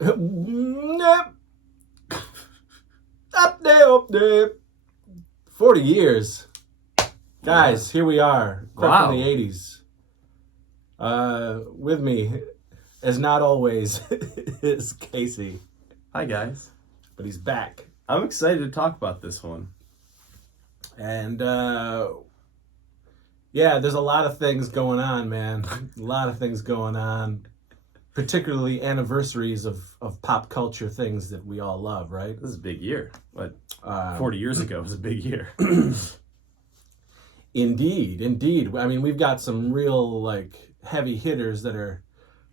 Nope. Up there. 40 years. Guys, here we are. Wow. From the 80s. With me, as not always, is Casey. Hi, guys. But he's back. I'm excited to talk about this one. And, yeah, there's a lot of things going on, man. A lot of things going on. Particularly anniversaries of pop culture things that we all love, right? This is a big year. What, 40 years ago was a big year. Indeed. I mean, we've got some real, heavy hitters that are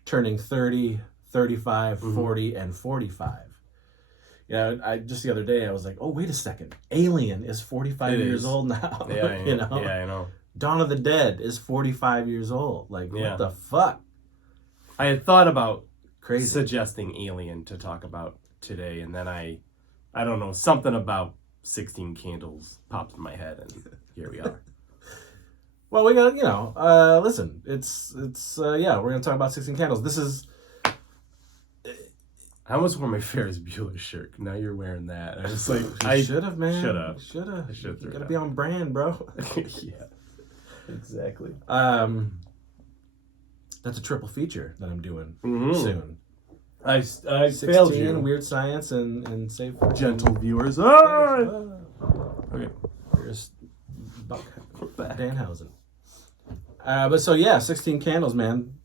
turning 30, 35, 40, and 45. Yeah, just the other day, I was like, oh, wait a second. Alien is 45 years old now. Yeah, I know. Yeah, I know. Dawn of the Dead is 45 years old. What the fuck? I had thought about suggesting Alien to talk about today, and then I don't know, something about 16 Candles popped in my head, and here we are. Well, we got, listen, it's we're going to talk about 16 Candles. This is... I almost wore my Ferris Bueller shirt. Now you're wearing that. I was like, I should have, man. Should have. I should have. You got to be on brand, bro. Yeah, exactly. That's a triple feature that I'm doing soon. I failed you. Weird Science and Safe Gentle viewers. Okay. Here's Buck Danhausen. But so, yeah, 16 Candles, man.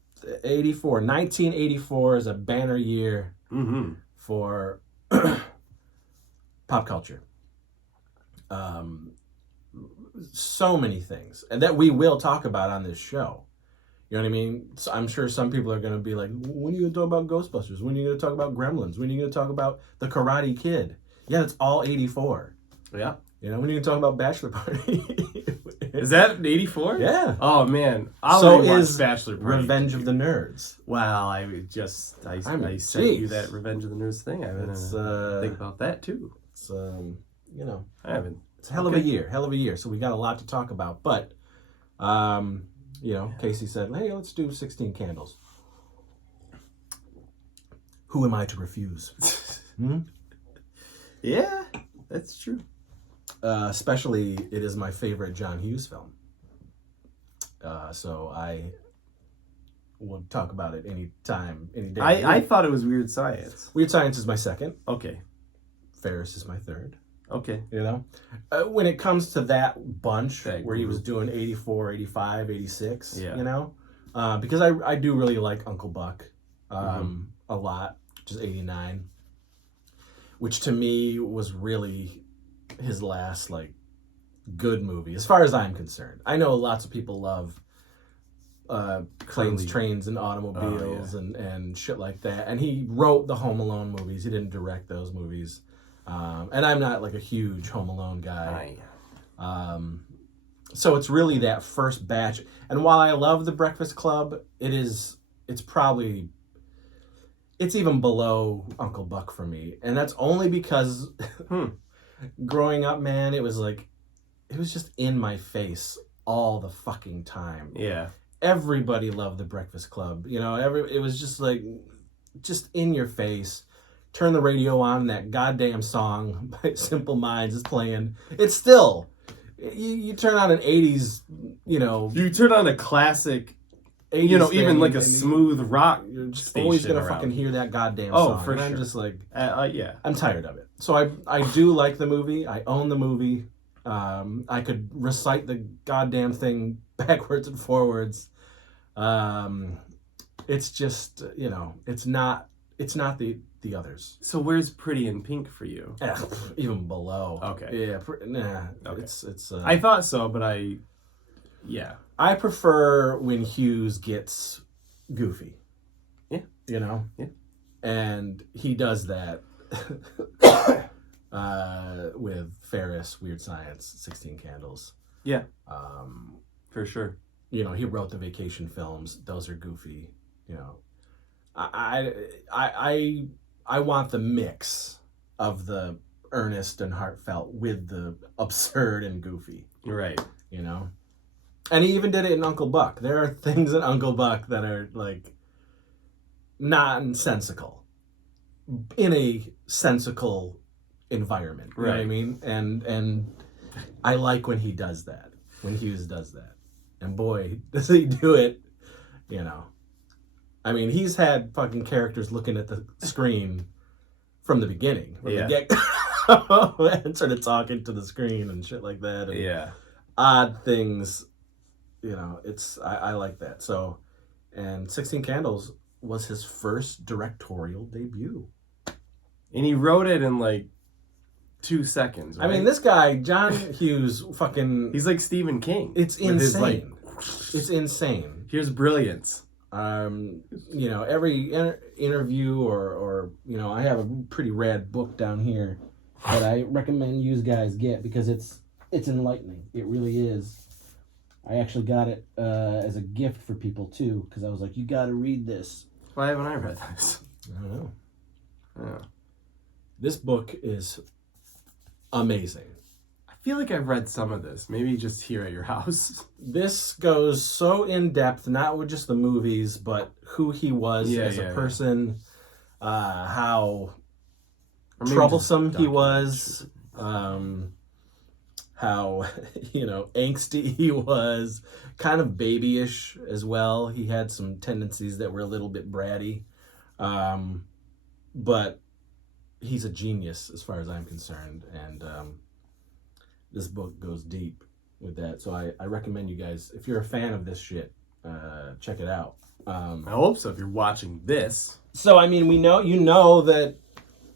1984 is a banner year for pop culture. So many things. And that we will talk about on this show. You know what I mean? So I'm sure some people are going to be like, when are you going to talk about Ghostbusters? When are you going to talk about Gremlins? When are you going to talk about The Karate Kid? Yeah, it's all 84. Yeah. You know, when are you going to talk about Bachelor Party? Is that 84? Yeah. Oh, man. I'll so watch Bachelor Party. Revenge of the Nerds. Wow, I sent you that Revenge of the Nerds thing. I haven't think about that, too. It's, I haven't. It's a hell of a year. So we got a lot to talk about. But, Casey said, hey, let's do 16 Candles. Who am I to refuse? Yeah, that's true. Especially, it is my favorite John Hughes film. So I will talk about it any time, any day. I thought it was Weird Science. Weird Science is my second. Okay. Ferris is my third. Okay. You know? When it comes to that bunch, where he was doing 84, 85, 86, because I do really like Uncle Buck a lot, which is 89, which to me was really his last, good movie, as far as I'm concerned. I know lots of people love Planes, Trains, and Automobiles and shit like that, and he wrote the Home Alone movies. He didn't direct those movies. And I'm not a huge Home Alone guy. So it's really that first batch. And while I love The Breakfast Club, it's even below Uncle Buck for me. And that's only because growing up, man, it was just in my face all the fucking time. Yeah. Everybody loved The Breakfast Club. It was just in your face. Turn the radio on and that goddamn song by Simple Minds is playing. It's still, you turn on an 80s, You turn on a classic, 80s even a smooth rock. You're just always going to fucking hear that goddamn song. For and sure. I'm just yeah. I'm tired of it. So I do like the movie. I own the movie. I could recite the goddamn thing backwards and forwards. It's just, it's not the others. So where's Pretty in Pink for you? Even below. Okay. Yeah. Okay. It's. I thought so, but I prefer when Hughes gets goofy. Yeah. Yeah. And he does that with Ferris, Weird Science, 16 Candles. Yeah. For sure. He wrote the vacation films. Those are goofy. I want the mix of the earnest and heartfelt with the absurd and goofy. Right. And he even did it in Uncle Buck. There are things in Uncle Buck that are nonsensical. in a sensical environment. You know what I mean? And I like when he does that. When Hughes does that. And boy, does he do it, you know. I mean, he's had fucking characters looking at the screen from the beginning. From the get-go, and started talking to the screen and shit like that. And odd things, you know, I like that. So, and 16 Candles was his first directorial debut. And he wrote it in like 2 seconds, right? I mean, this guy, John Hughes, fucking... He's like Stephen King. It's insane. It's insane. Here's brilliance. You know, every interview or, you know, I have a pretty rad book down here that I recommend you guys get because it's enlightening. It really is. I actually got it as a gift for people, too, because I was like, you got to read this. Why haven't I read this? I don't know. Yeah. This book is amazing. I feel like I've read some of this, maybe just here at your house. This goes so in depth, not with just the movies, but who he was as a person, how troublesome he was, how, you know, angsty he was, kind of babyish as well. He had some tendencies that were a little bit bratty, but he's a genius as far as I'm concerned, and this book goes deep with that. So I recommend you guys, if you're a fan of this shit, check it out. I hope so, if you're watching this. So, I mean, you know that,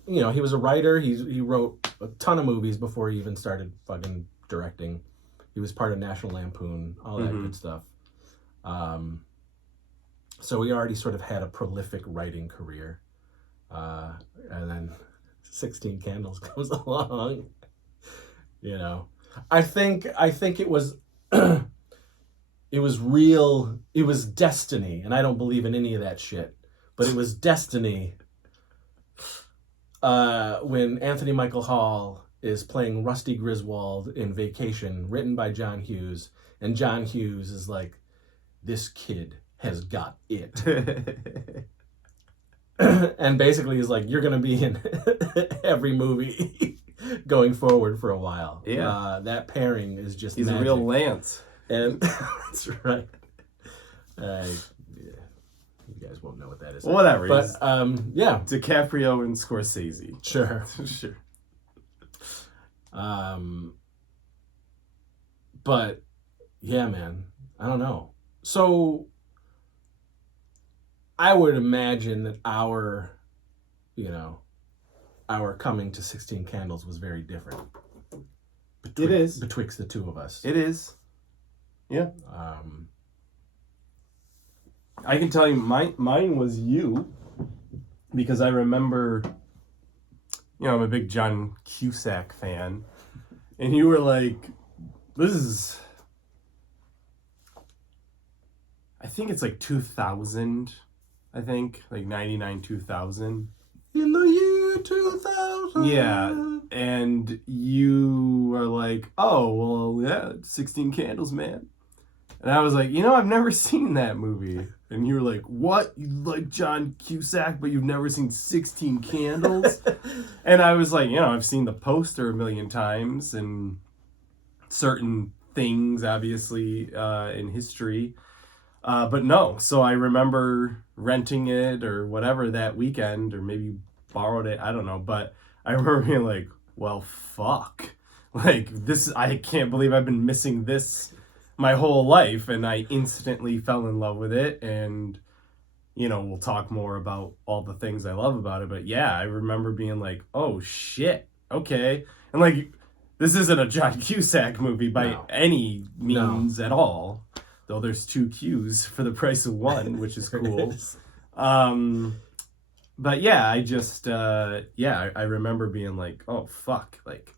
you know, he was a writer. He wrote a ton of movies before he even started fucking directing. He was part of National Lampoon, all that good stuff. So he already sort of had a prolific writing career. And then 16 Candles comes along. You know, I think it was it was real. It was destiny, and I don't believe in any of that shit. But it was destiny when Anthony Michael Hall is playing Rusty Griswold in Vacation, written by John Hughes, and John Hughes is like, this kid has got it. And basically he's like, you're going to be in every movie going forward for a while. Yeah. That pairing is just He's magic. a real Lance. And that's right. Yeah. You guys won't know what that is. Whatever. But, yeah. DiCaprio and Scorsese. Sure. Sure. But, yeah, man. I don't know. So, I would imagine that our coming to 16 Candles was very different. It is. Betwixt the two of us. It is. Yeah. I can tell you mine was you, because I remember, you know, I'm a big John Cusack fan, and you were like, this is, I think it's like 2000, I think, like 99, 2000. In the year 2000. Yeah, and you are like, oh, well, yeah, 16 Candles, man. And I was like, you know, I've never seen that movie. And you were like, what? You like John Cusack, but you've never seen 16 Candles? And I was like, you know, I've seen the poster a million times and certain things, obviously, in history. But no, so I remember renting it or whatever that weekend, or maybe borrowed it, I don't know. But I remember being like, well, fuck. Like, this, I can't believe I've been missing this my whole life, and I instantly fell in love with it. And, you know, we'll talk more about all the things I love about it, but yeah, I remember being like, oh shit, okay. And like, this isn't a John Cusack movie by any means at all, though there's 2 Qs for the price of 1, which is cool. But yeah, I just I remember being like, oh fuck, like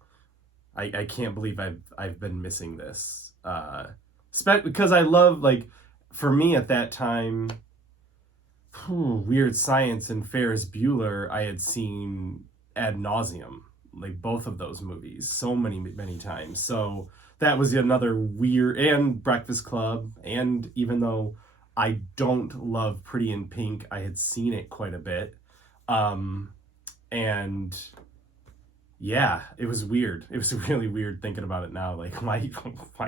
I can't believe I've been missing this. Because I love, like, for me at that time, Weird Science and Ferris Bueller I had seen ad nauseum, like both of those movies, so many times. So that was another weird, and Breakfast Club, and even though I don't love Pretty in Pink, I had seen it quite a bit. And yeah, it was weird. It was really weird thinking about it now. Like, why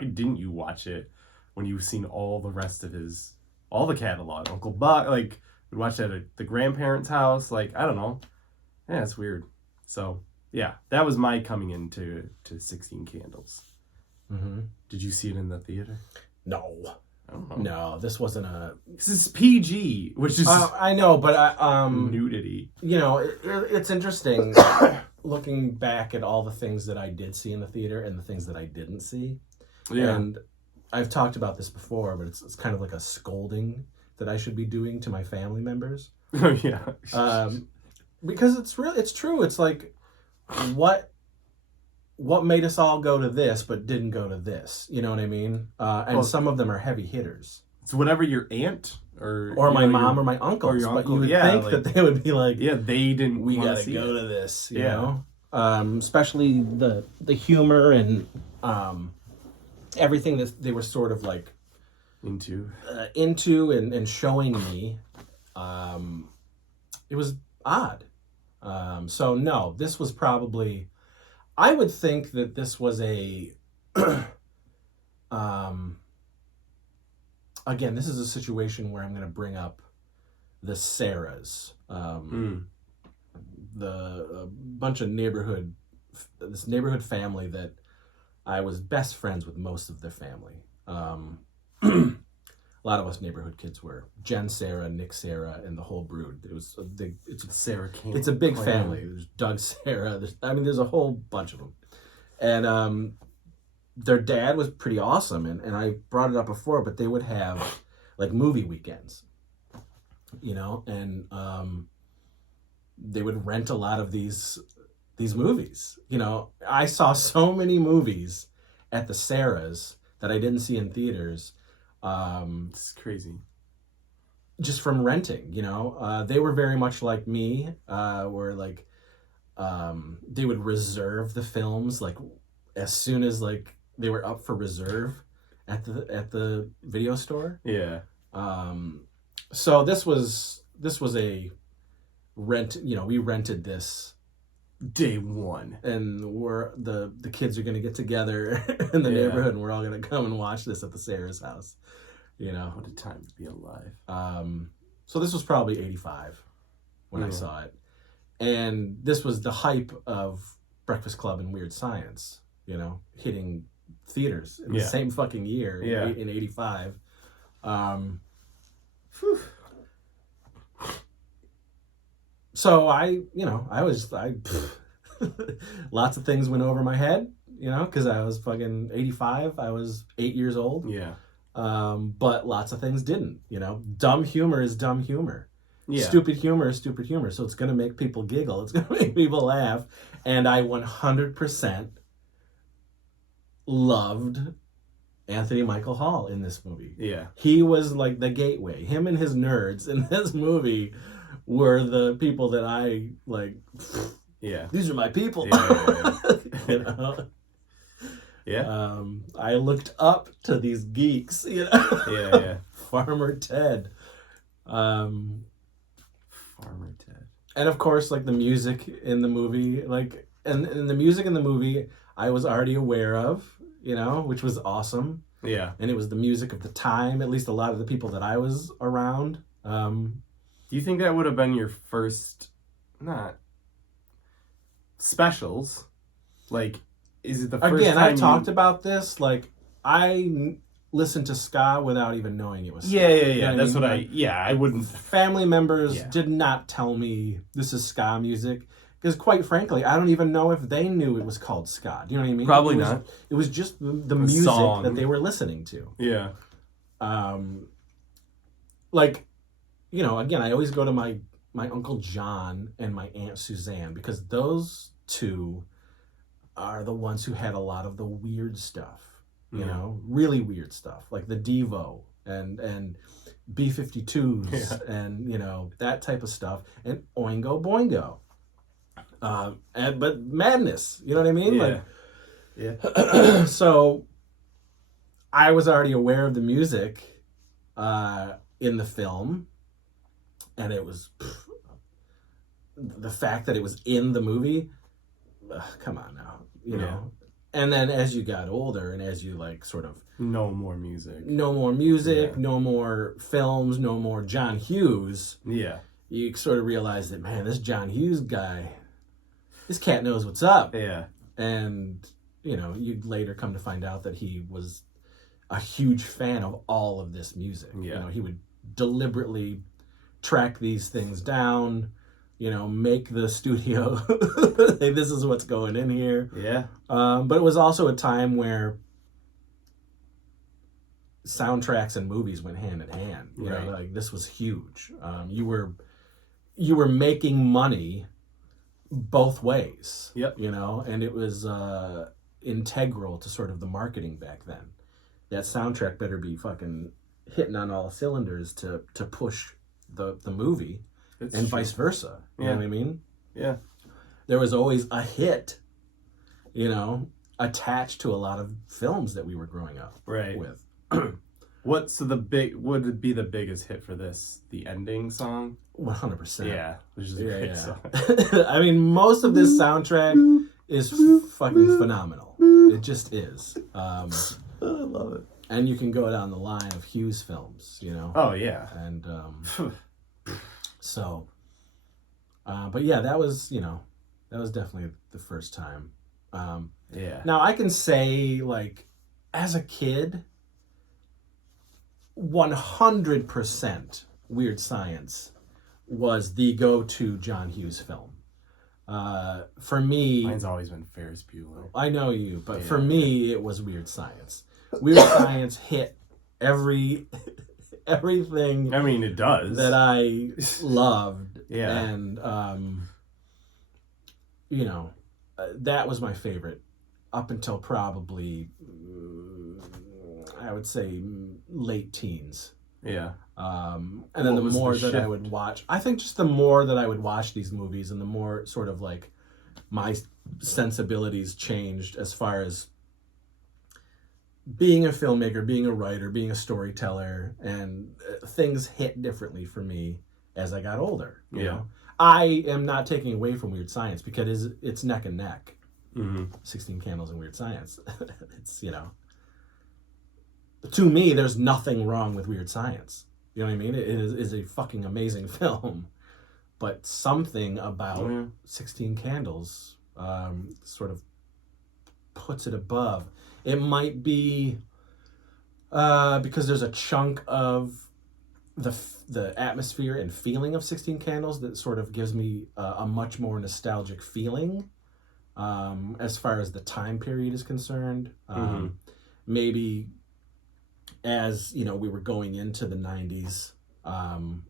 didn't you watch it when you've seen all the rest of all the catalog? Uncle Buck, like, we'd watch that at the grandparents' house. Like, I don't know. Yeah, it's weird. So, yeah, that was my coming into 16 Candles. Mm-hmm. Did you see it in the theater? No. I don't know. No, this wasn't a... This is PG, which is... I know, but nudity. You know, it's interesting looking back at all the things that I did see in the theater and the things that I didn't see. Yeah. And I've talked about this before, but it's kind of like a scolding that I should be doing to my family members. Yeah. Because it's true. It's like, what made us all go to this but didn't go to this? You know what I mean? And some of them are heavy hitters. It's whatever your aunt or my mom or my uncles. Or your but uncle, you would think that they would be like, yeah, they didn't. We gotta go to this. You know, especially the humor and everything that they were sort of like into and showing me. It was odd. So no, this was probably, I would think that this was a, again, this is a situation where I'm going to bring up the Saras, the bunch of this neighborhood family that I was best friends with most of their family. A lot of us neighborhood kids were. Jen Sarah, Nick Sarah, and the whole brood. It was a big. It's a big family. There's Doug Sarah. There's a whole bunch of them, and their dad was pretty awesome. And I brought it up before, but they would have like movie weekends, you know, and they would rent a lot of these movies. You know, I saw so many movies at the Saras that I didn't see in theaters. It's crazy. Just from renting, you know, they were very much like me, where like, they would reserve the films like as soon as like they were up for reserve at the video store. Yeah. So this was a rent, you know, we rented this day one, and the kids are going to get together in the neighborhood, and we're all going to come and watch this at the Sarah's house. You know, what a time to be alive. So this was probably 85 when I saw it, and this was the hype of Breakfast Club and Weird Science, you know, hitting theaters in the same fucking year in 85. So lots of things went over my head, you know, because I was fucking 85. I was 8 years old. Yeah. But lots of things didn't, you know. Dumb humor is dumb humor. Yeah. Stupid humor is stupid humor. So it's going to make people giggle. It's going to make people laugh. And I 100% loved Anthony Michael Hall in this movie. Yeah. He was like the gateway. Him and his nerds in this movie were the people that I like. Yeah. These are my people. Yeah. You know? Yeah. I looked up to these geeks, you know. Yeah. Farmer Ted. Farmer Ted. And of course, like the music in the movie, like and the music in the movie I was already aware of, you know, which was awesome. Yeah. And it was the music of the time, at least a lot of the people that I was around. Do you think that would have been your first specials? Like, is it the first Again, time I talked about this. Like, I listened to ska without even knowing it was ska. Yeah. You know That's I mean? I wouldn't. Family members did not tell me this is ska music. Because quite frankly, I don't even know if they knew it was called ska. Do you know what I mean? Probably not. It was just the music song that they were listening to. Yeah. Like, you know, again, I always go to my Uncle John and my Aunt Suzanne because those two are the ones who had a lot of the weird stuff, you know, really weird stuff, like the Devo and B-52s and, you know, that type of stuff, and Oingo Boingo. But madness, you know what I mean? Yeah. So I was already aware of the music in the film, and it was the fact that it was in the movie, come on now, you know. And then as you got older and as you like sort of no more music, no more films, no more John Hughes. Yeah. You sort of realize that, man, this John Hughes guy, this cat knows what's up. Yeah. And, you know, you'd later come to find out that he was a huge fan of all of this music. Yeah. You know, he would deliberately track these things down, you know, make the studio say, this is what's going in here. Yeah. But it was also a time where soundtracks and movies went hand in hand. You know, like this was huge. You were making money both ways. Yep. You know, and it was integral to sort of the marketing back then. That soundtrack better be fucking hitting on all cylinders to push the movie. And vice versa. You know what I mean? Yeah. There was always a hit, you know, attached to a lot of films that we were growing up with. What would be the biggest hit for this? The ending song? 100%. Yeah. Which is a great song. I mean, most of this soundtrack is fucking phenomenal. It just is. I love it. And you can go down the line of Hughes films, you know? Oh, yeah. And, so, but yeah, that was definitely the first time. Yeah. Now I can say, like, as a kid, 100% Weird Science was the go-to John Hughes film. For me, mine's always been Ferris Bueller. I know you, but for me, it was Weird Science. Weird Science hit everything. I mean, it does. That I loved. Yeah. And, you know, that was my favorite up until probably, I would say, late teens. Yeah. And then the more that I would watch, I think just the more that I would watch these movies and the more sort of like my sensibilities changed as far as being a filmmaker, being a writer, being a storyteller, and things hit differently for me as I got older. You know? I am not taking away from Weird Science because it's neck and neck. 16 Candles and Weird Science. It's, you know, to me, there's nothing wrong with Weird Science. You know what I mean? It is a fucking amazing film. But something about 16 Candles sort of puts it above. It might be because there's a chunk of the atmosphere and feeling of 16 Candles that sort of gives me a much more nostalgic feeling as far as the time period is concerned. Maybe as, you know, we were going into the 90s and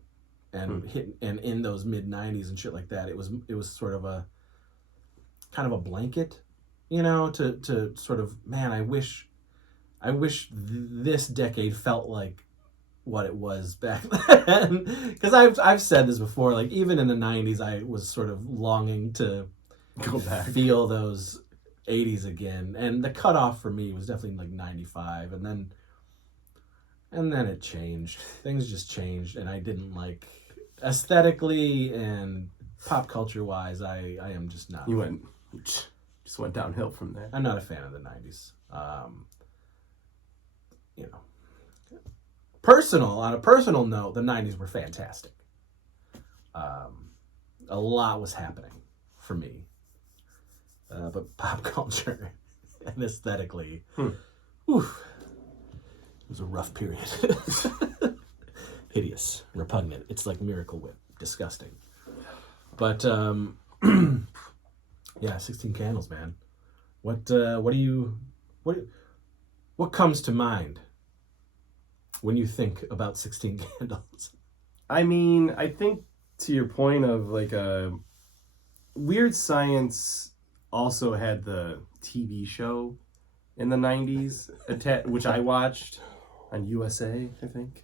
in those mid 90s and shit like that, it was sort of a kind of a blanket, you know, to sort of, man, I wish this decade felt like what it was back then. Because I've said this before, like even in the 90s, I was sort of longing to go back, feel those 80s again. And the cutoff for me was definitely like 95, and then it changed. Things just changed, and I didn't like aesthetically and pop culture wise. I am just not. Just went downhill from there. I'm not a fan of the 90s. You know, on a personal note, the 90s were fantastic. A lot was happening for me. But pop culture and aesthetically, it was a rough period. Hideous, repugnant. It's like Miracle Whip. Disgusting. But, yeah, 16 Candles, man. What comes to mind when you think about 16 Candles? I mean, I think to your point of like Weird Science also had the TV show in the 90s, which I watched on USA, I think.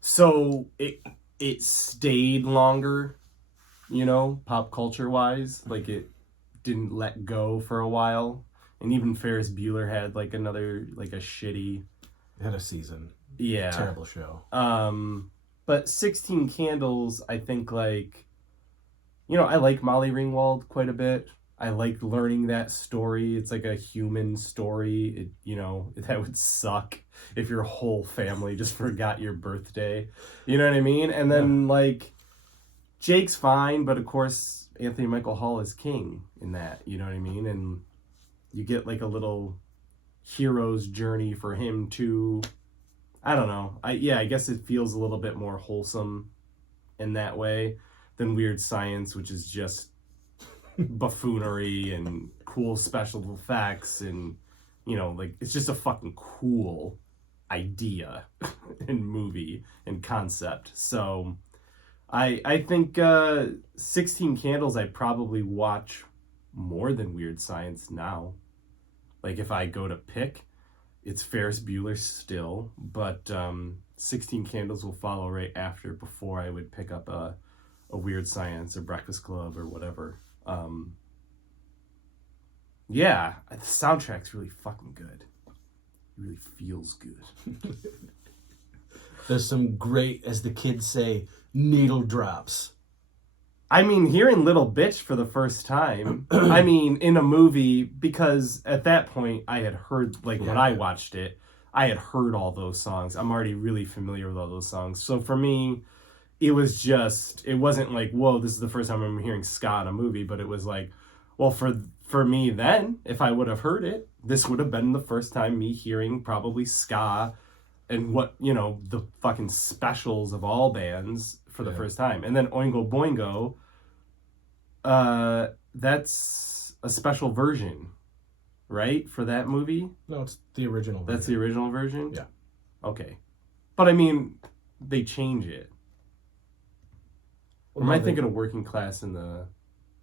So it stayed longer, you know, pop culture wise. Like it didn't let go for a while. And even Ferris Bueller had like a shitty... It had a season. Yeah. Terrible show. But 16 Candles, I think like I like Molly Ringwald quite a bit. I like learning that story. It's like a human story. That would suck if your whole family just forgot your birthday. You know what I mean? And then, Jake's fine, but of course, Anthony Michael Hall is king in that. You know what I mean? And you get, a little hero's journey for him, too. I don't know. I guess it feels a little bit more wholesome in that way than Weird Science, which is just buffoonery and cool special effects and it's just a fucking cool idea and movie and concept. So I think 16 Candles I'd probably watch more than Weird Science now. If I go to pick, it's Ferris Bueller still, but 16 Candles will follow right after, before I would pick up a Weird Science or Breakfast Club or whatever. The soundtrack's really fucking good. It really feels good. There's some great, as the kids say, needle drops. I mean, hearing Little Bitch for the first time, in a movie, because at that point I had heard, when I watched it, I had heard all those songs. I'm already really familiar with all those songs. So for me, it wasn't like, whoa, this is the first time I'm hearing ska in a movie, but it was like, well, for me then, if I would have heard it, this would have been the first time me hearing probably ska and what, the fucking specials of all bands for the first time. And then Oingo Boingo, that's a special version, right, for that movie? No, it's the original version. That's the original version? Yeah. Okay. But they change it. Or am I thinking of Working Class in the...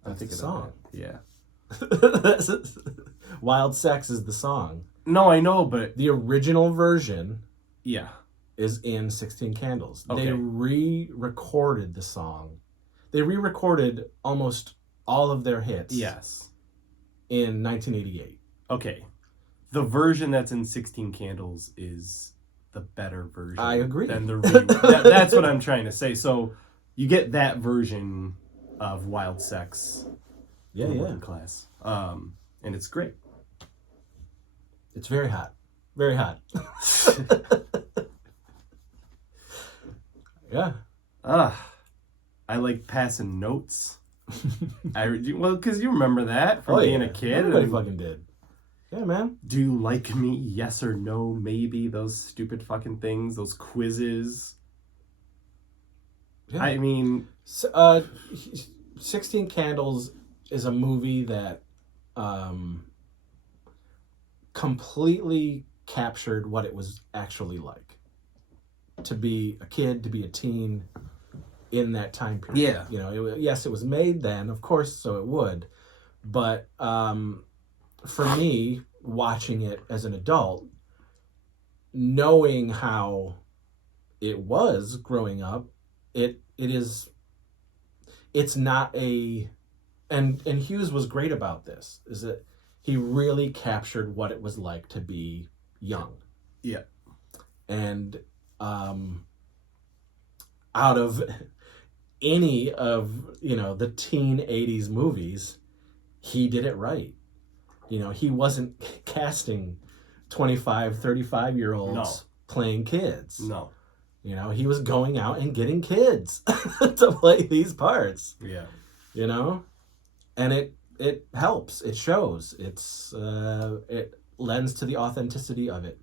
That's the song. Yeah. Wild Sex is the song. No, I know, but... The original version... Yeah. Is in 16 Candles. Okay. They re-recorded the song. They re-recorded almost all of their hits. Yes. In 1988. Okay. The version that's in 16 Candles is the better version. I agree. Than that's what I'm trying to say. So you get that version of Wild Sex. Yeah. Working Class. And it's great. It's very hot. Very hot. Yeah. I like passing notes. Because you remember that from being a kid. Everybody fucking did. Yeah, man. Do you like me? Yes or no? Maybe. Those stupid fucking things. Those quizzes. Yeah. 16 Candles is a movie that completely captured what it was actually like to be a kid, to be a teen in that time period. Yeah. Yes, it was made then, of course, so it would. But for me, watching it as an adult, knowing how it was growing up, it's not a... And Hughes was great about this, is that he really captured what it was like to be young. Yeah. And out of any of, the teen 80s movies, he did it right. He wasn't casting 25, 35-year-olds playing kids. No. He was going out and getting kids to play these parts. Yeah. And it helps. It shows. It lends to the authenticity of it.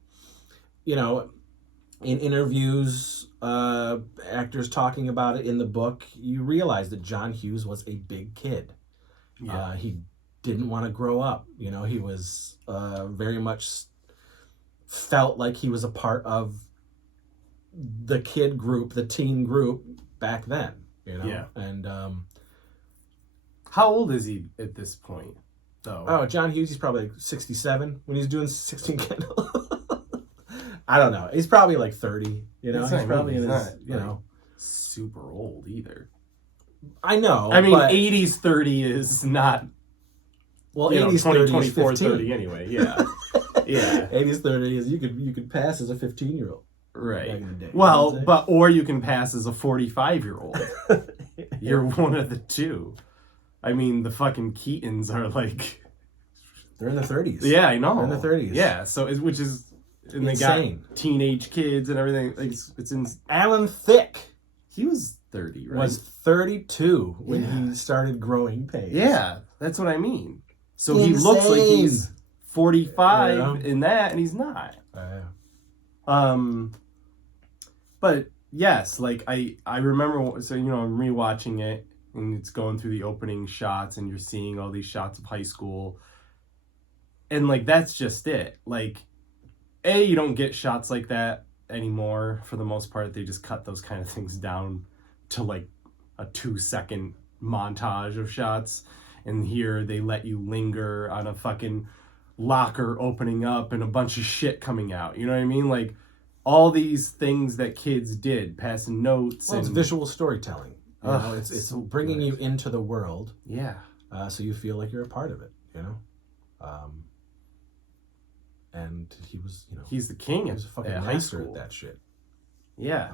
In interviews, actors talking about it in the book, you realize that John Hughes was a big kid. Yeah. He didn't want to grow up. He was very much felt like he was a part of the kid group, the teen group back then. Yeah. And how old is he at this point, though? Oh, John Hughes, he's probably like 67 when he's doing 16 Candles. I don't know. He's probably like 30. He's probably in his, super old either. I know. 80s 30 is not. Well, 80s 20, 30 24, is 15. 30 anyway. Yeah. Yeah. 80s 30 is you could pass as a 15-year-old. Right. Back in the day, well, or you can pass as a 45-year-old. You're one of the two. I mean, the fucking Keatons are like... They're in their 30s. Yeah, I know. They're in their 30s. Yeah, so which is... And they insane. got teenage kids and everything. Like, it's in... Alan Thicke. He was 30, right? Was 32 when he started growing pains. Yeah, that's what I mean. So he looks like he's 45 in that, and he's not. But yes, like I remember, so, you know, I'm rewatching it, and it's going through the opening shots, and you're seeing all these shots of high school. And, like, that's just it. Like, you don't get shots like that anymore. For the most part, they just cut those kind of things down to, like, a 2-second montage of shots. And here they let you linger on a fucking locker opening up and a bunch of shit coming out. You know what I mean? Like, all these things that kids did, passing notes. Well, it's visual storytelling. You know, it's so bringing you into the world. Yeah. So you feel like you're a part of it, you know? And he was, you know... He's the king he was a fucking high school. at that shit. Yeah.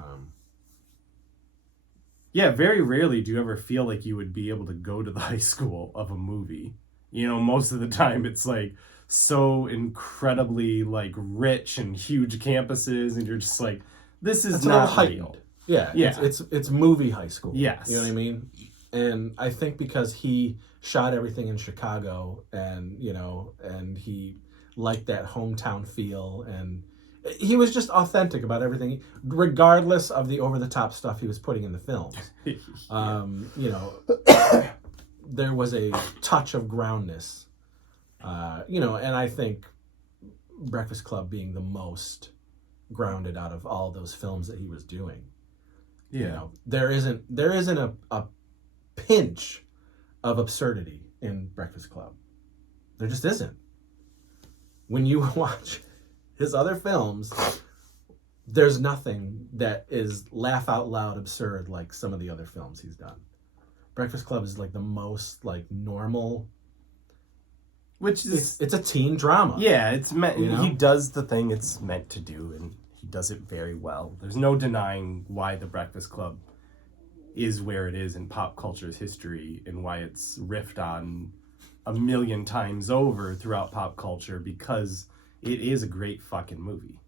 Yeah, very rarely do you ever feel like you would be able to go to the high school of a movie. You know, most of the time it's like so incredibly like rich and huge campuses, and you're just like, this is not real. Yeah, it's movie high school. Yes. You know what I mean? And I think because he shot everything in Chicago, and, you know, and he liked that hometown feel, and he was just authentic about everything, regardless of the over-the-top stuff he was putting in the films. You know, there was a touch of groundness. You know, and I think Breakfast Club being the most grounded out of all those films that he was doing. Yeah. You know, there isn't a pinch of absurdity in Breakfast Club. There just isn't. When you watch his other films, there's nothing that is laugh out loud absurd like some of the other films he's done. Breakfast Club is like the most like normal, which is it's a teen drama. Yeah, it's meant, you know? He does the thing it's meant to do, and he does it very well. There's no denying why the Breakfast Club is where it is in pop culture's history, and why it's riffed on a million times over throughout pop culture, because it is a great fucking movie.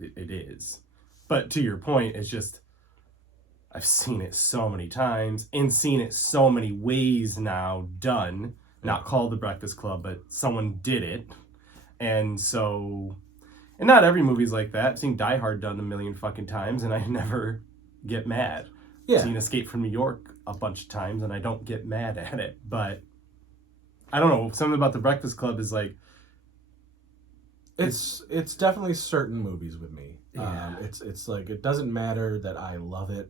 It is. But to your point, it's just, I've seen it so many times and seen it so many ways now done. Not called The Breakfast Club, but someone did it. And so, and not every movie's like that. I've seen Die Hard done a million fucking times, and I never get mad. Yeah. I've seen Escape from New York a bunch of times, and I don't get mad at it. But I don't know, something about The Breakfast Club is like, it's definitely certain movies with me. Yeah. It's like, it doesn't matter that I love it.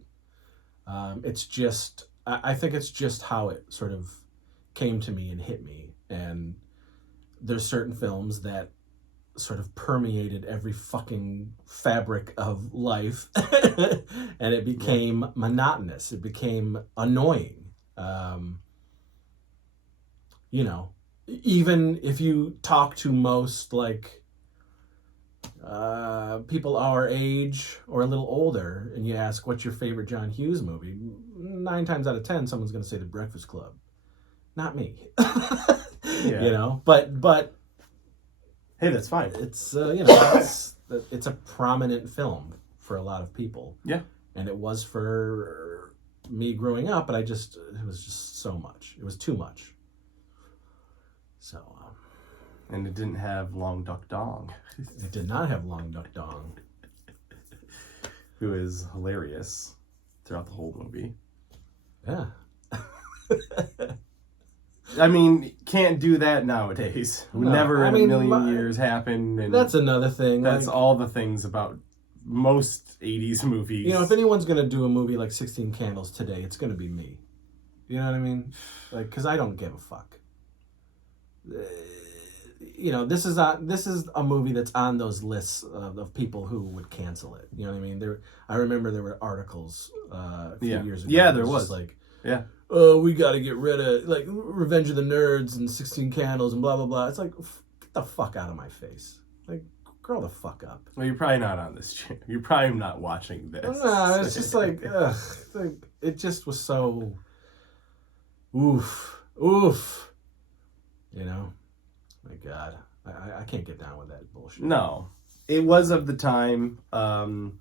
It's just, I think it's just how it sort of came to me and hit me. And there's certain films that sort of permeated every fucking fabric of life. And it became monotonous. It became annoying. You know, even if you talk to most like people our age or a little older, and you ask what's your favorite John Hughes movie, 9 times out of 10 someone's going to say The Breakfast Club. Not me. Yeah. You know, but hey, that's fine. it's you know, it's a prominent film for a lot of people. Yeah. And it was for me growing up, but it was just so much. It was too much. So And it didn't have Long Duck Dong. it did not have Long Duck Dong, who is hilarious throughout the whole movie. Yeah. I mean, can't do that nowadays. Would never in a million years happen. And that's another thing. That's like, all the things about most 80s movies. You know, if anyone's going to do a movie like 16 Candles today, it's going to be me. You know what I mean? Like, because I don't give a fuck. You know, this is a movie that's on those lists of people who would cancel it. You know what I mean? I remember there were articles a few years ago. Yeah, there was. Like, yeah. Oh, we got to get rid of, like, Revenge of the Nerds and 16 Candles and blah, blah, blah. It's like, get the fuck out of my face. Like, grow the fuck up. Well, you're probably not on this channel. You're probably not watching this. No, it's just like, ugh. Like, it just was so, oof. Oof. You know, my God, I can't get down with that bullshit. No, it was of the time, and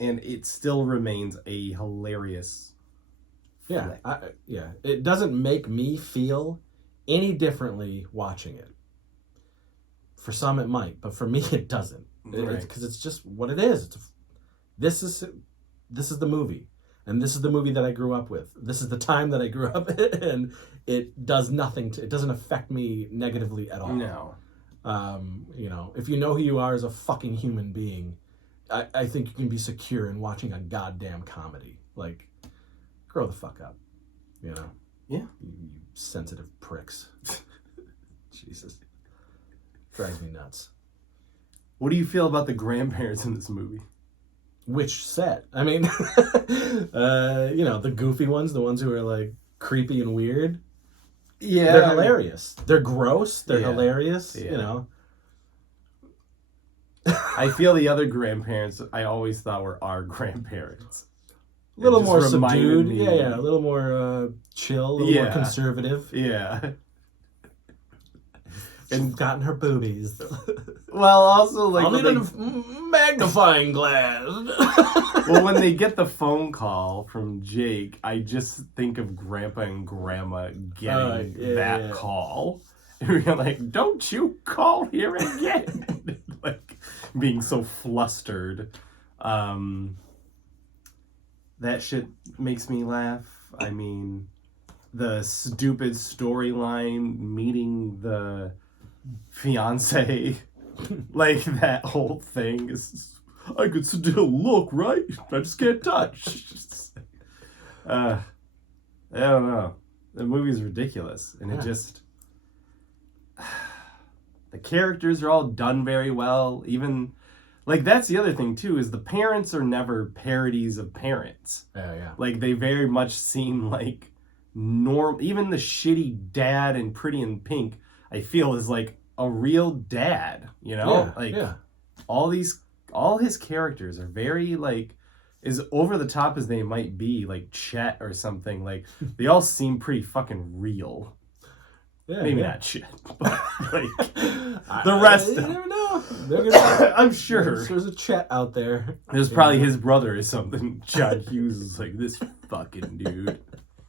it still remains a hilarious. Yeah, yeah. It doesn't make me feel any differently watching it. For some, it might, but for me, it doesn't. Because it's just what it is. This is the movie, and this is the movie that I grew up with. This is the time that I grew up in, and it does nothing to. It doesn't affect me negatively at all. No. You know, if you know who you are as a fucking human being, I think you can be secure in watching a goddamn comedy. Like, grow the fuck up. You know. Yeah. You sensitive pricks. Jesus. Drives me nuts. What do you feel about the grandparents in this movie? Which set? I mean, you know, the goofy ones, the ones who are like creepy and weird. Yeah. They're hilarious. They're gross. They're hilarious. Yeah. You know. I feel the other grandparents I always thought were our grandparents. A little more subdued. Yeah. A little more chill, a little more conservative. Yeah. And gotten her boobies. Well, also like I'll need a magnifying glass. Well, when they get the phone call from Jake, I just think of Grandpa and Grandma getting that call. And we're like, "Don't you call here again!" Like being so flustered. That shit makes me laugh. I mean, the stupid storyline meeting the fiance, like that whole thing is. I could still look, right? I just can't touch. I don't know. The movie's ridiculous, and it just. The characters are all done very well. Even, like, that's the other thing too, is the parents are never parodies of parents. Yeah. Like, they very much seem like normal. Even the shitty dad in Pretty in Pink, I feel, is like a real dad, you know? All his characters are very, like, as over the top as they might be, like Chet or something, like, they all seem pretty fucking real. Yeah, maybe not Chet, but, like, the rest You never know. I'm sure. There's a Chet out there. There's probably his brother or something. John Hughes is like, this fucking dude.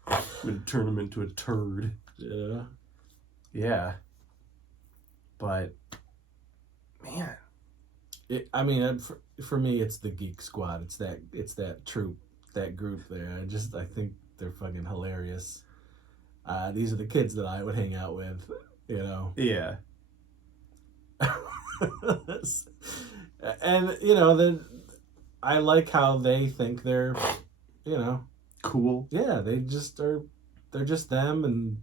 I'm gonna turn him into a turd. Yeah. But, man. I mean, for me, it's the Geek Squad. It's that troop, that group there. I think they're fucking hilarious. These are the kids that I would hang out with, you know. Yeah. And you know, I like how they think they're, you know, cool. Yeah, they're just them, and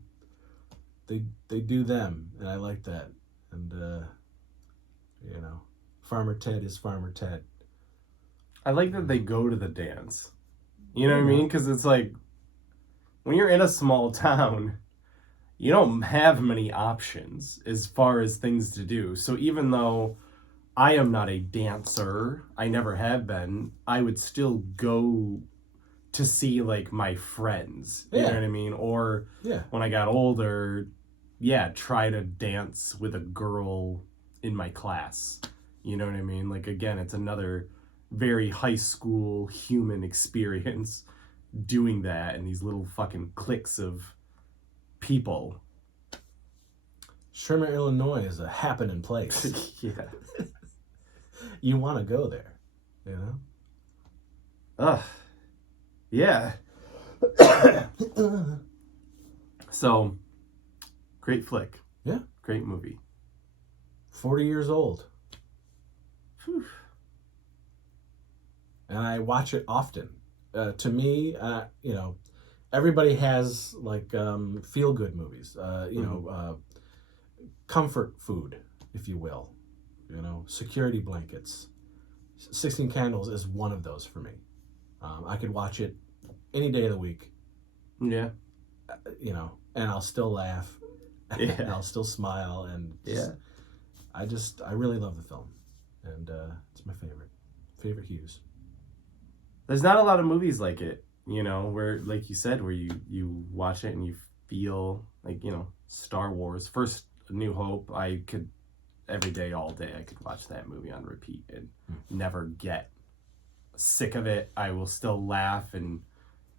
they do them, and I like that. And you know, Farmer Ted is Farmer Ted. I like that they go to the dance. You know what I mean? Because it's like, when you're in a small town, you don't have many options as far as things to do. So even though I am not a dancer, I never have been, I would still go to see, like, my friends. You know what I mean? Or when I got older, try to dance with a girl in my class. You know what I mean? Like, again, it's another very high school human experience doing that in these little fucking cliques of people. Sherman, Illinois is a happening place. Yeah. You want to go there, you know? Yeah. So, great flick. Yeah. Great movie. 40 years old. Whew. And I watch it often. To me, you know, everybody has, like, feel-good movies. You know, comfort food, if you will. You know, security blankets. 16 Candles is one of those for me. I could watch it any day of the week. Yeah. You know, and I'll still laugh. Yeah. And I'll still smile. And I really love the film. And it's my favorite Hughes. There's not a lot of movies like it, you know, where, like you said, where you watch it and you feel like, Star Wars, first New Hope, I could every day, all day, I could watch that movie on repeat and never get sick of it. I will still laugh and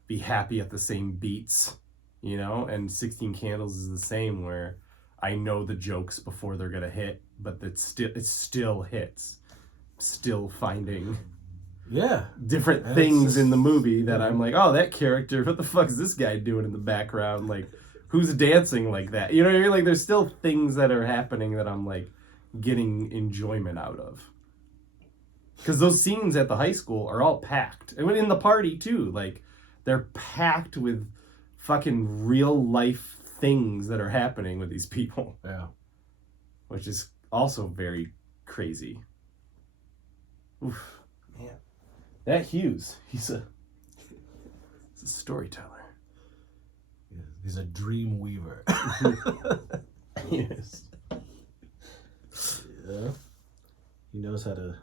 be happy at the same beats, and 16 Candles is the same, where I know the jokes before they're gonna hit, but it still hits. Still finding different things in the movie that I'm like, oh, that character, what the fuck is this guy doing in the background? Like, who's dancing like that? You know what I mean? Like, there's still things that are happening that I'm like getting enjoyment out of. Because those scenes at the high school are all packed. And in the party too, like, they're packed with fucking real life things that are happening with these people. Yeah. Which is also very crazy. Oof. Man. That Hughes, he's a storyteller. Yeah, he's a dream weaver. Yes. Yeah. He knows how to,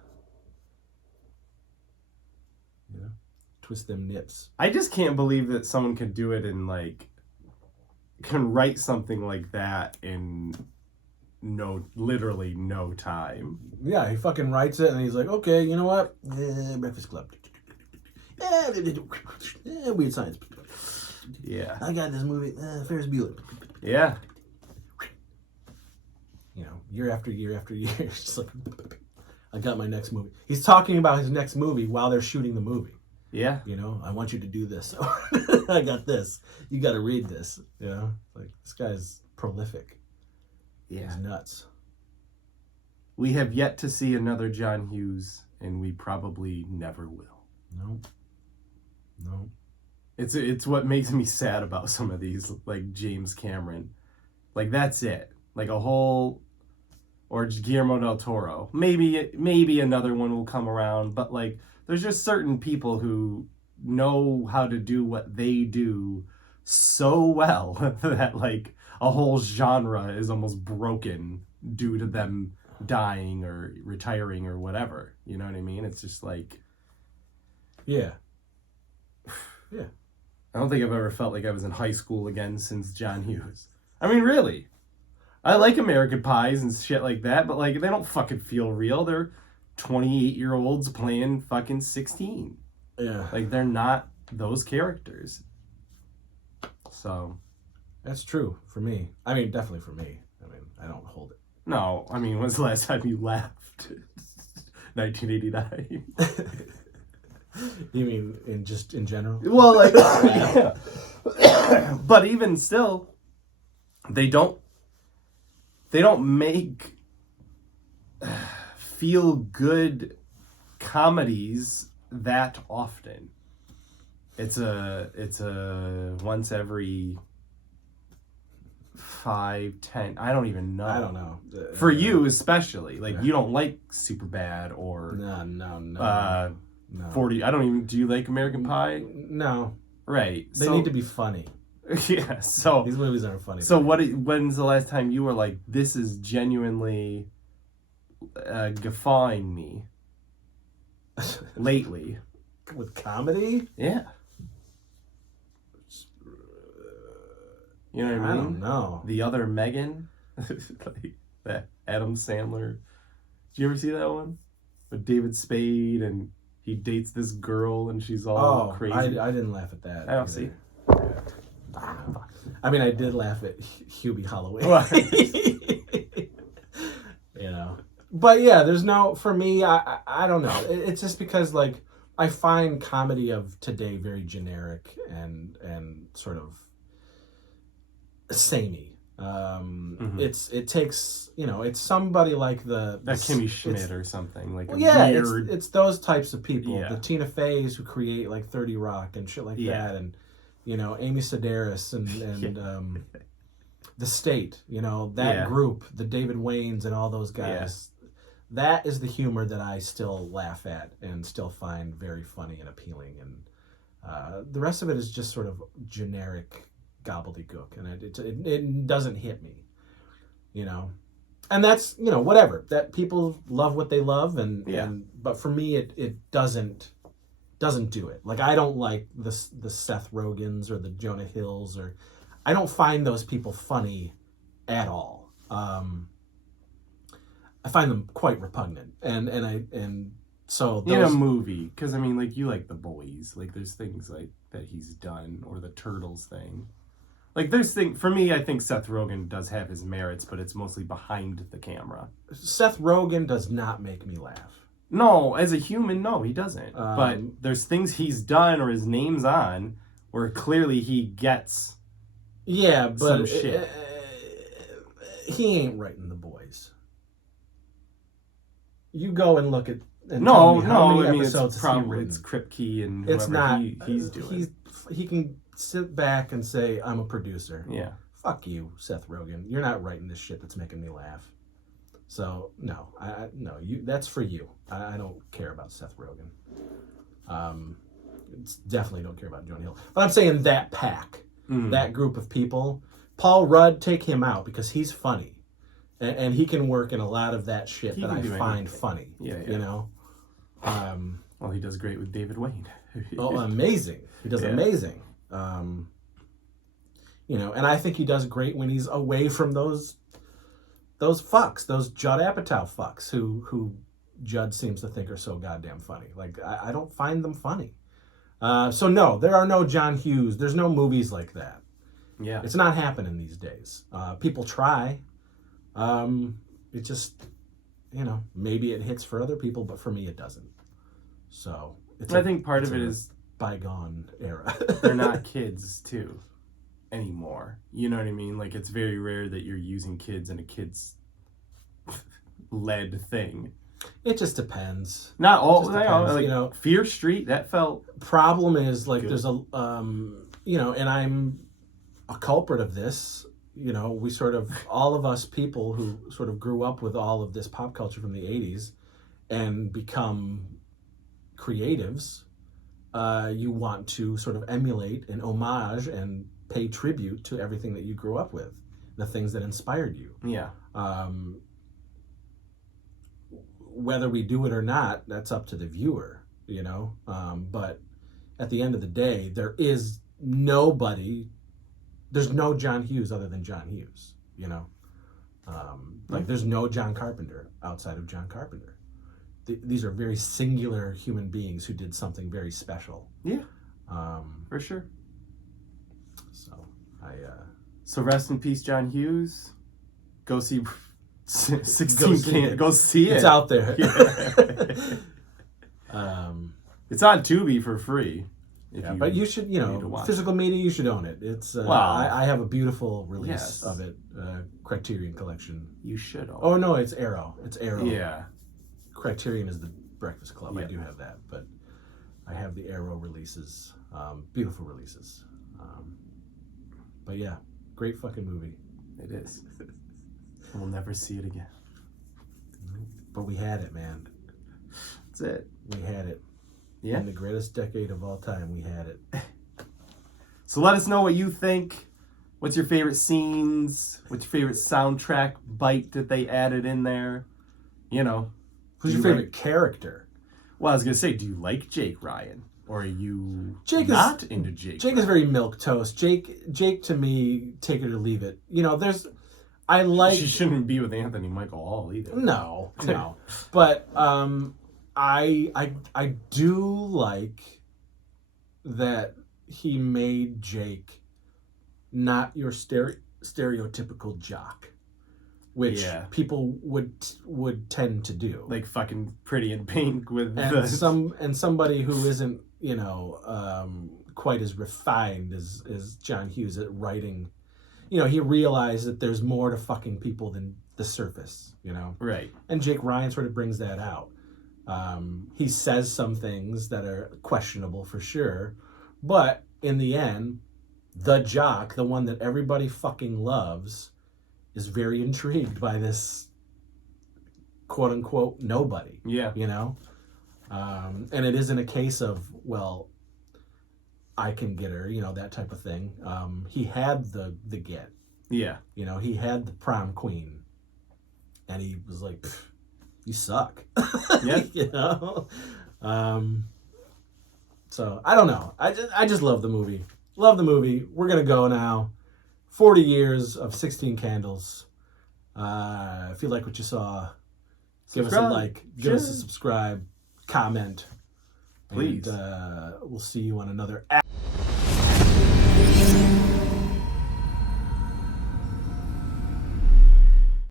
twist them nips. I just can't believe that someone can do it and can write something like that in literally no time. Yeah, he fucking writes it and he's like, okay, you know what? Breakfast Club. Weird Science. Yeah. I got this movie, Ferris Bueller. Yeah. Year after year after year. Just like, I got my next movie. He's talking about his next movie while they're shooting the movie. Yeah. I want you to do this. I got this. You got to read this. Like, this guy's prolific. Yeah. He's nuts. We have yet to see another John Hughes, and we probably never will. No. It's what makes me sad about some of these, like James Cameron. Like, that's it. Like a whole, or Guillermo del Toro. Maybe another one will come around, but like, there's just certain people who know how to do what they do so well that like a whole genre is almost broken due to them dying or retiring or whatever. You know what I mean? It's just like... Yeah. I don't think I've ever felt like I was in high school again since John Hughes. I mean, really. I like American Pies and shit like that, but like, they don't fucking feel real. They're 28-year-olds playing fucking 16. Yeah. Like, they're not those characters. So... That's true for me. I mean, definitely for me. I mean, I don't hold it. No, I mean, when's the last time you laughed? 1989. You mean in general? Well, like, yeah. But even still, they don't make feel good comedies that often. It's a once every 5, 10. I don't even know. I don't know. For you especially, like, you don't like Superbad or no. 40. I don't even. Do you like American Pie? No. Right. They need to be funny. Yeah. So these movies aren't funny. So when's the last time you were like, this is genuinely guffawing me? Lately. With comedy? Yeah. You know what I mean? I don't know. The Other Megan, like that Adam Sandler. Did you ever see that one with David Spade and he dates this girl and she's all crazy? I didn't laugh at that. I don't see. I mean, I did laugh at Hubie Holloway. But yeah, there's no, for me, I don't know. It's just because like I find comedy of today very generic and sort of samey. It takes, it's somebody like that Kimmy Schmidt or something like. Weird... it's those types of people. Yeah. The Tina Feys who create like 30 Rock and shit like that, and Amy Sedaris and the State. That group, the David Waynes and all those guys. Yeah. That is the humor that I still laugh at and still find very funny and appealing, and the rest of it is just sort of generic gobbledygook, and it doesn't hit me, and that's whatever, that people love what they love, and but for me it doesn't do it. Like, I don't like the Seth Rogens or the Jonah Hills, or I don't find those people funny at all. I find them quite repugnant, and so those... in a movie, because I mean, like, you like The Boys, like there's things like that he's done, or the Turtles thing. Like, there's things, for me, I think Seth Rogen does have his merits, but it's mostly behind the camera. Seth Rogen does not make me laugh. No, as a human, no, he doesn't. But there's things he's done or his name's on where clearly he gets but some shit. He ain't writing The Boys. You go and look at... And tell me how many episodes it's probably it's Kripke and it's whoever not, he's doing. He can sit back and say, I'm a producer. Yeah. Fuck you, Seth Rogen. You're not writing this shit that's making me laugh. So, no. That's for you. I don't care about Seth Rogen. Definitely don't care about Jonah Hill. But I'm saying that pack, that group of people, Paul Rudd, take him out because he's funny. And he can work in a lot of that shit that I find funny. Yeah. You know? Well, he does great with David Wayne. Amazing. He does amazing. You know, and I think he does great when he's away from those fucks, those Judd Apatow fucks who Judd seems to think are so goddamn funny. Like, I don't find them funny. So no, there are no John Hughes. There's no movies like that. Yeah. It's not happening these days. People try. It just, you know, maybe it hits for other people, but for me it doesn't. So I think part of it is bygone era. They're not kids too anymore. You know what I mean? Like, it's very rare that you're using kids in a kids led thing. It just depends. Not all. Depends, like, you know, Fear Street, that felt... Problem is, like, good. There's a, you know, and I'm a culprit of this. You know, we sort of, all of us people who sort of grew up with all of this pop culture from the 80s and become creatives, you want to sort of emulate and homage and pay tribute to everything that you grew up with, the things that inspired you. Yeah. Whether we do it or not, that's up to the viewer, you know? But at the end of the day, there's no John Hughes other than John Hughes, you know? Like, there's no John Carpenter outside of John Carpenter. These are very singular human beings who did something very special. Yeah, for sure. So rest in peace, John Hughes. Go see 16 Candles. Go see it. It's out there. It's on Tubi for free. But you should, you know, physical media, you should own it. It's I have a beautiful release of it, Criterion Collection. You should own it. Oh, no, it's Arrow. It's Arrow. Yeah. Criterion is the Breakfast Club. I do have that, but I have the Arrow releases. Beautiful releases. But yeah, great fucking movie. It is. We'll never see it again. But we had it, man. That's it. We had it. Yeah. In the greatest decade of all time, we had it. So let us know what you think. What's your favorite scenes? What's your favorite soundtrack bite that they added in there? You know. Who's your favorite character? Well, I was going to say, do you like Jake Ryan? Or are you not into Jake? Jake is very milquetoast. Jake to me, take it or leave it. You know, she shouldn't be with Anthony Michael Hall either. No. But I do like that he made Jake not your stereotypical jock, which people would tend to do. Like fucking Pretty in Pink with somebody who isn't, you know, quite as refined as John Hughes at writing. You know, he realized that there's more to fucking people than the surface, you know? Right. And Jake Ryan sort of brings that out. He says some things that are questionable for sure, but in the end, the jock, the one that everybody fucking loves, is very intrigued by this quote unquote nobody. Yeah. You know? And it isn't a case of, well, I can get her, you know, that type of thing. He had the get. Yeah. You know, he had the prom queen. And he was like, you suck. Yeah. You know? So, I don't know. I just love the movie. Love the movie. We're going to go now. 40 years of 16 Candles. If you like what you saw, give us a like, give us a subscribe, comment. Please. And we'll see you on another